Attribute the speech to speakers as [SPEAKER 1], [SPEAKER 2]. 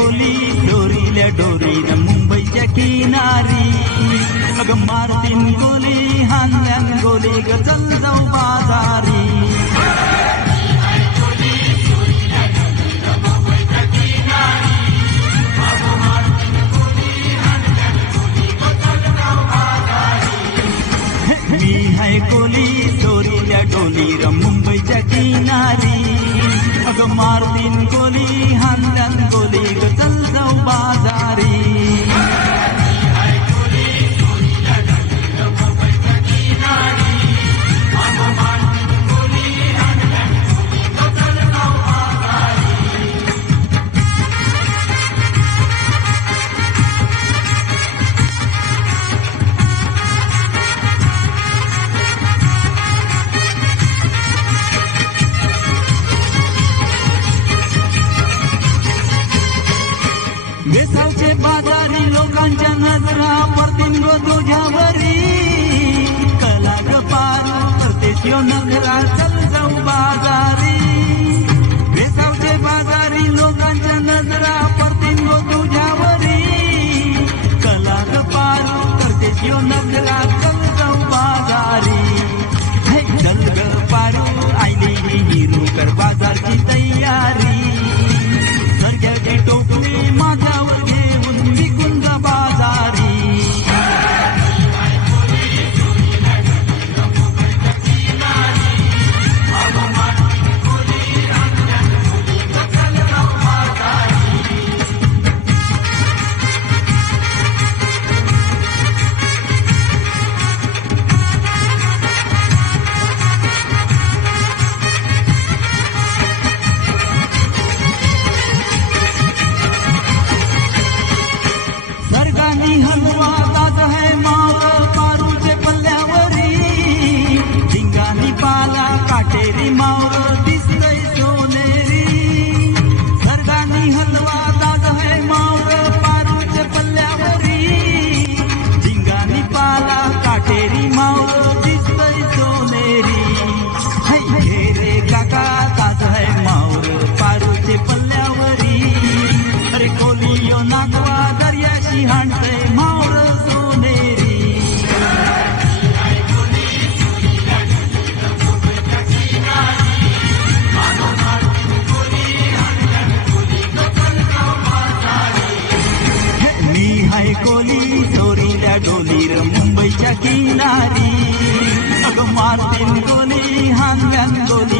[SPEAKER 1] कोली डोरील्या डोरीनं मुंबईच्या किनारी अगं मारतीन गोली हानल्यान गोली ग चल जाऊ बाजारी मी हाय कोली चोरीच्या डोलीर मुंबईच्या किनारी अगं मारतीन गोली हानल्यान बाजारी लोकांच्या नजरा पडतीन गो तुझ्यावरी कला गपार पारो शिव यो चल जाऊ बाजारी. वेसावचे बाजारी लोकांच्या नजरा पडतीन गो तुझ्यावरी कला गपार पारो करतेस यो चल सर्गानी हलवा ताज है माव पारूचे पल्ल्यावरी. धिंगानी पाला काटेरी माव मुंबईच्या किनारी अगं मारतीन गोली